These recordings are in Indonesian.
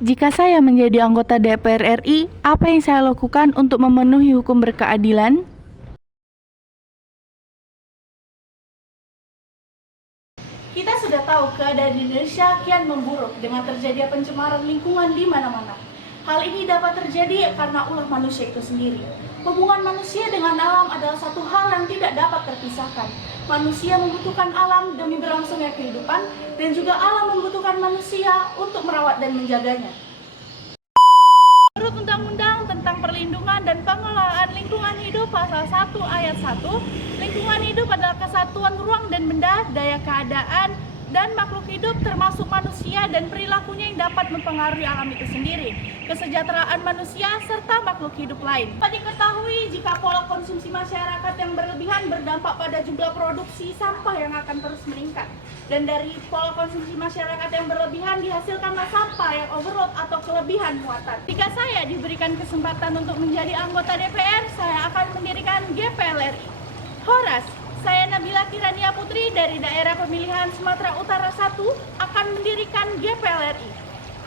Jika saya menjadi anggota DPR RI, apa yang saya lakukan untuk memenuhi hukum berkeadilan? Kita sudah tahu keadaan di Indonesia kian memburuk dengan terjadinya pencemaran lingkungan di mana-mana. Hal ini dapat terjadi karena ulah manusia itu sendiri. Hubungan manusia dengan alam adalah satu hal yang tidak dapat terpisahkan. Manusia membutuhkan alam demi berlangsungnya kehidupan, dan juga alam membutuhkan manusia untuk merawat dan menjaganya. Menurut Undang-Undang tentang Perlindungan dan Pengelolaan Lingkungan Hidup Pasal 1 Ayat 1, lingkungan hidup adalah kesatuan ruang dan benda, daya keadaan, dan makhluk hidup termasuk manusia dan perilakunya yang dapat mempengaruhi alam itu sendiri, kesejahteraan manusia, serta makhluk hidup lain. Dapat diketahui jika pola konsumsi masyarakat yang berlebihan berdampak pada jumlah produksi sampah yang akan terus meningkat. Dan dari pola konsumsi masyarakat yang berlebihan dihasilkanlah sampah yang overload atau kelebihan muatan. Jika saya diberikan kesempatan untuk menjadi anggota DPR, saya akan mendirikan GPLRI. Horas, saya Nabila Kirania Putri dari daerah pemilihan Sumatera Utara 1 akan mendirikan GPLRI.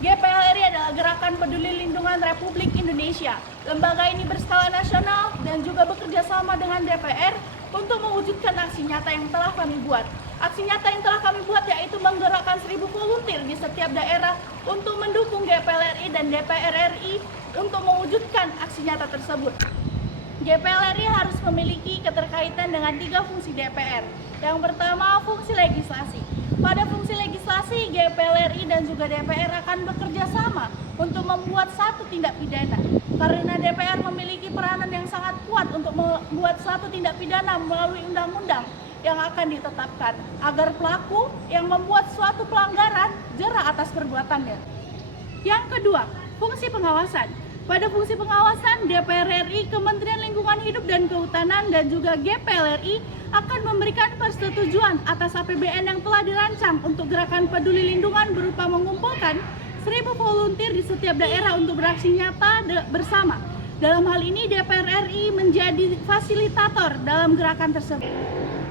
GPLRI adalah Gerakan Peduli Lindungan Republik Indonesia. Lembaga ini berskala nasional dan juga bekerja sama dengan DPR untuk mewujudkan aksi nyata yang telah kami buat. Aksi nyata yang telah kami buat yaitu menggerakkan 1.000 volunteer di setiap daerah untuk mendukung GPLRI dan DPR RI untuk mewujudkan aksi nyata tersebut. GPLRI harus memiliki keterkaitan dengan 3 fungsi DPR. Yang pertama, fungsi legislasi. Pada fungsi legislasi, GPLRI dan juga DPR akan bekerja sama untuk membuat satu tindak pidana. Karena DPR memiliki peranan yang sangat kuat untuk membuat satu tindak pidana melalui undang-undang yang akan ditetapkan, agar pelaku yang membuat suatu pelanggaran jera atas perbuatannya. Yang kedua, fungsi pengawasan. Pada fungsi pengawasan, DPR RI, Kementerian Lingkungan Hidup dan Kehutanan, dan juga GPLRI akan memberikan persetujuan atas APBN yang telah dirancang untuk gerakan peduli lindungan berupa mengumpulkan 1.000 volunteer di setiap daerah untuk beraksi nyata bersama. Dalam hal ini, DPR RI menjadi fasilitator dalam gerakan tersebut.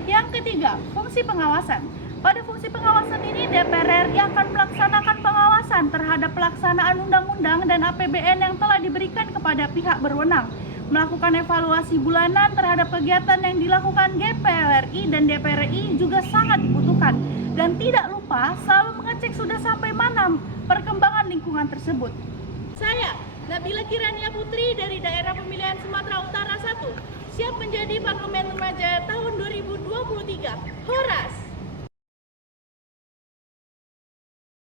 Yang ketiga, fungsi pengawasan. Pada fungsi pengawasan ini, DPR RI akan melaksanakan pengawasan terhadap pelaksanaan undang-undang dan APBN yang telah diberikan kepada pihak berwenang, melakukan evaluasi bulanan terhadap kegiatan yang dilakukan GPLRI dan DPR RI juga sangat dibutuhkan, dan tidak lupa selalu mengecek sudah sampai mana perkembangan lingkungan tersebut. Saya, Nabila Kirania Putri dari daerah pemilihan Sumatera Utara 1, siap menjadi Parlemen Remaja tahun 2023. Horas!